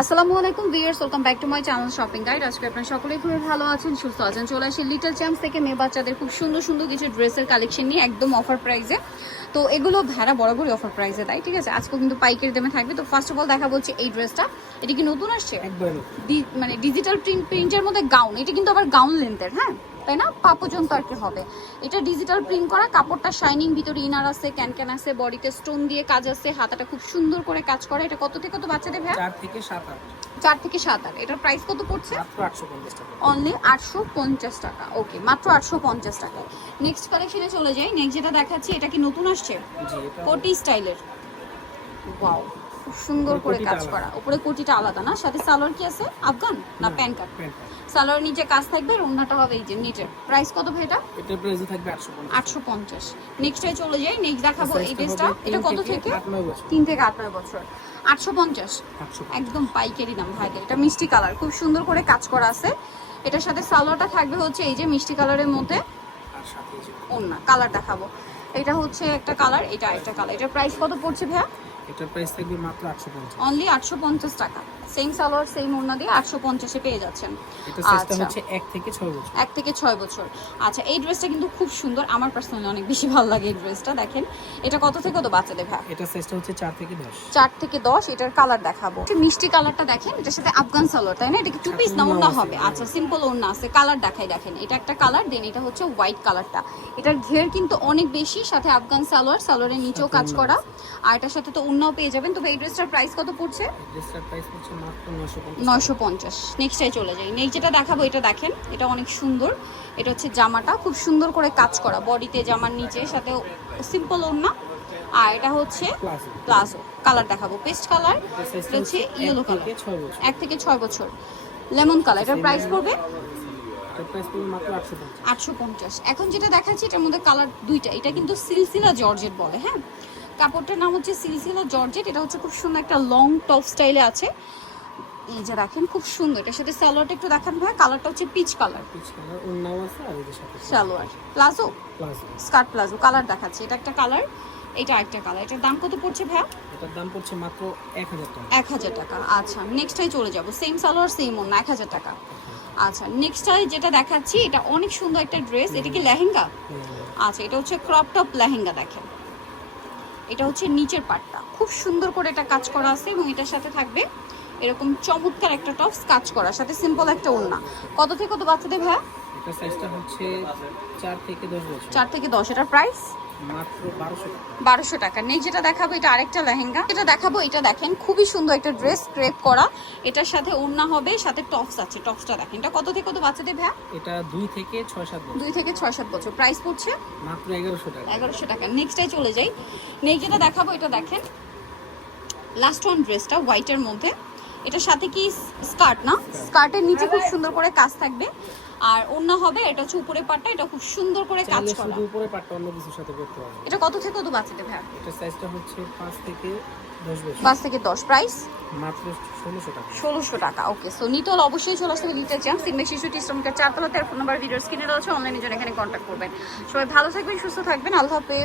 আসসালামু আলাইকুম viewers welcome back to my channel shopping guide আজকে আপনারা সকলেই খুবই ভালো আছেন সুস্থ আছেন। চলে আসি লিটল চ্যাম্পস থেকে মেয়ে বাচ্চাদের খুব সুন্দর সুন্দর কিছু ড্রেসের কালেকশন নিয়ে একদম অফার প্রাইসে তো এগুলো ভেড়া বরাবরই অফার প্রাইসে তাই ঠিক আছে? আজকে কিন্তু পাইকারি দামে থাকবে। তো ফার্স্ট অফ অল দেখা বলছে এই ড্রেসটা এটা কি নতুন আসছে? মানে ডিজিটাল প্রিন্ট প্রিন্টের মধ্যে গাউন এটা কিন্তু আবার গাউন লেন্থের হ্যাঁ? তাই না পা পর্যন্ত আর কি হবে। এটা ডিজিটাল প্রিন্ট করা কাপড়টা শাইনিং ভিতরে ইনার আছে ক্যান ক্যান আছে বডিতে স্টোন দিয়ে কাজ আছে হাতাটা খুব সুন্দর করে কাজ করা। এটা কত থেকে কত বাচ্চাদের ভ্যা চার থেকে সাত আট। চার থেকে সাত আট। এটার প্রাইস কত পড়ছে? অনলি আটশো পঞ্চাশ টাকা। ওকে মাত্র আটশো পঞ্চাশ টাকা। নেক্সট কালেকশনে চলে যাই। নেক্সট যেটা দেখাচ্ছি এটা কি নতুন আসছে? কোটি স্টাইলের। ওয়াও খুব সুন্দর করে কাজ করা। উপরে কোটিটা আলাদা না? সাথে সালোয়ার কি আছে? আফগান? না প্যান প্যান্ট সালোয়ার নিচে কাজ থাকবে আর ওন্নাটা হবে এই যে নিচের। প্রাইস কত ভাই এটা? এটার প্রাইসে থাকবে আটশো পঞ্চাশ। আটশো পঞ্চাশ। নেক্সটে চলে যাই নেক্সট দেখাবো এই ড্রেসটা এটা কত থেকে আট নয় বছর। তিন থেকে আট নয় বছর। আটশো পঞ্চাশ? আটশো একদম পাইকারি দাম ভাইকে এটা মিষ্টি কালার। খুব সুন্দর করে কাজ করা আছে। এটার সাথে সালোয়ারটা থাকবে হচ্ছে এই যে মিষ্টি কালারের মধ্যে। আর সাথে এই যে কালার দেখাবো। এটা হচ্ছে একটা কালার এটা একটা কালার। এটার প্রাইস কত পড়ছে ভাইয়া? এটার প্রাইস থাকবে মাত্র আটশো পঞ্চাশ। অনলি আটশো পঞ্চাশ টাকা। সেম সালোয়ার সেম ওড়না দিয়ে আটশো পঞ্চাশে পেয়ে যাচ্ছেন। এটা সাইজটা আচ্ছা। হচ্ছে এক থেকে ছয় বছর। এক থেকে ছয় বছর। আচ্ছা এই ড্রেসটা কিন্তু খুব সুন্দর। আমার পার্সোনালি অনেক বেশি ভালো লাগে এই ড্রেসটা দেখেন। এটা কত থেকে কত বাচ্চাদের ভাই? এটা সাইজটা হচ্ছে চার থেকে দশ। চার থেকে দশ এটার কালার দেখাবো। একটু মিষ্টি কালারটা দেখেন এটার সাথে আফগান সালোয়ার তাই না? এটা কি টু পিস না ওড়না হবে। আচ্ছা সিম্পল ওড়না আছে। কালার দেখাই দেখেন। এটা একটা কালার দেন এটা হচ্ছে হোয়াইট কালারটা এটার ঘের কিন্তু অনেক বেশি সাথে আফগান সালোয়ার সালোয়ারের নিচেও কাজ করা। আর এটার সাথে তো ওড়নাও পেয়ে যাবেন। তবে এই ড্রেসটার প্রাইস কত পড়ছে? নয়শো পঞ্চাশ। নেক্সটে চলে যাই। নেক্সট যেটা দেখাবো এটা দেখেন এটা অনেক সুন্দর। এটা হচ্ছে জামাটা। খুব সুন্দর করে কাজ করা। বডিতে জামার নিচে সাথে সিম্পল ওড়না। আর এটা হচ্ছে প্লাজো কালার দেখাবো। পেস্ট কালার এটা হচ্ছে ইয়েলো কালার এক থেকে ছয় বছর। লেমন কালার এটার প্রাইস পড়বে? আটশো পঞ্চাশ। এখন যেটা দেখাচ্ছি এটার মধ্যে কালার দুইটা। এটা কিন্তু সিলসিলা জর্জেট বলে হ্যাঁ? কাপড়টার নাম হচ্ছে সিলসিলা জর্জেট। এটা হচ্ছে খুব সুন্দর একটা লং টপ স্টাইলে আছে। এই যে দেখেন খুব সুন্দর। এটার সাথে সালোয়ারটা একটু দেখান ভাই। কালারটা হচ্ছে পিচ কালার পিচ কালার আছে আর যে সাথে salwar. Palazzo plus skirt palazzo colour দেখাচ্ছে। এটা একটা কালার এটা একটা কালার এটার দাম কত পড়ছে ভাইয়া? এটার দাম পড়ছে মাত্র এক হাজার টাকা। এক হাজার টাকা। আচ্ছা নেক্সটটাই চলে যাব। সেম সালোয়ার সেম এক হাজার টাকা। আচ্ছা নেক্সটটাই যেটা দেখাচ্ছি এটা অনেক সুন্দর একটা ড্রেস এটা কি লেহেঙ্গা? আচ্ছা এটা হচ্ছে ক্রপ টপ লেহেঙ্গা দেখেন। এটা হচ্ছে নিচের পাটটা। খুব সুন্দর করে এটা কাজ করা আছে এবং এটার সাথে থাকবে এরকম চমৎকার একটা টপস কাজ করা, সাথে সিম্পল একটা ওড়না। কত থেকে কত বাচ্চাদের ভাইয়া? এটার সাইজটা হচ্ছে চার থেকে দশ বছর। চার থেকে দশ এটার প্রাইস মাত্র টাকা। নেক্সট যেটা দেখাবো এটা আরেকটা লেহেঙ্গা। যেটা দেখাবো এটা দেখেন খুবই সুন্দর একটা ড্রেস ক্রেপ করা। এটার সাথে ওড়না হবে সাথে টপস আছে। টপসটা দেখেন এটা কত থেকে কত বাচ্চাদের ভ্যা এটা দুই থেকে ছয় সাত বছর। দুই থেকে ছয় সাত বছর। প্রাইস পড়ছে? মাত্র টাকা। নেক্সটটাই চলে যাই। নেক্সট যেটা দেখাবো এটা দেখেন। লাস্ট ওয়ান ড্রেসটা হোয়াইটের মধ্যে। এটার সাথে কি স্কার্ট না? স্কার্টের নিচে খুব সুন্দর করে কাজ থাকবে। আর অন্য হবে এটা হচ্ছে উপরে পাটটা এটা খুব সুন্দর করে কাজ করা। শুধু উপরে পাটটা অন্য কিছুর সাথে করতে পারবে এটা কত থেকে কত বাচ্চাদের ভ্যা এটার সাইজটা হচ্ছে পাঁচ থেকে দশ বছর। পাঁচ থেকে দশ। প্রাইস মাত্র ষোলোশো টাকা। ষোলোশো টাকা ওকে সো নিতল অবশ্যই চলে আসতে হবে নিতে চান সিমেক শিশুটি ইসলামিকার চারতলাতে ফোন নাম্বার ভিডিওস কিনে দেওয়া আছে অনলাইনে জন্য এখানে কন্ট্যাক্ট করবেন। সবাই ভালো থাকবেন সুস্থ থাকবেন। আল্লাহ হাফেজ।